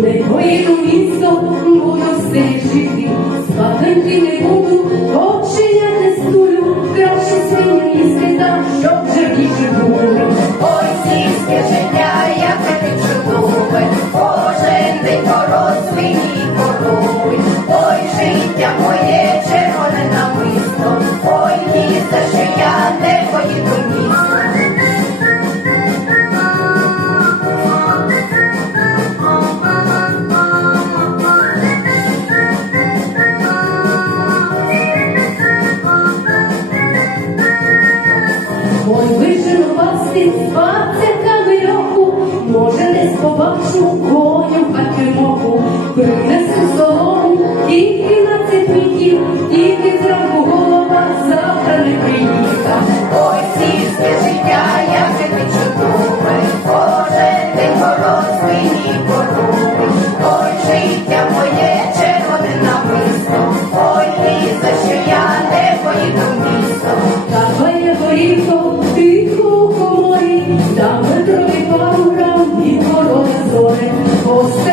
내 너희도 있어. 뭐 Вишинував світства спаться камельоху, може, десь побачу коню в катимоху, принесе. você.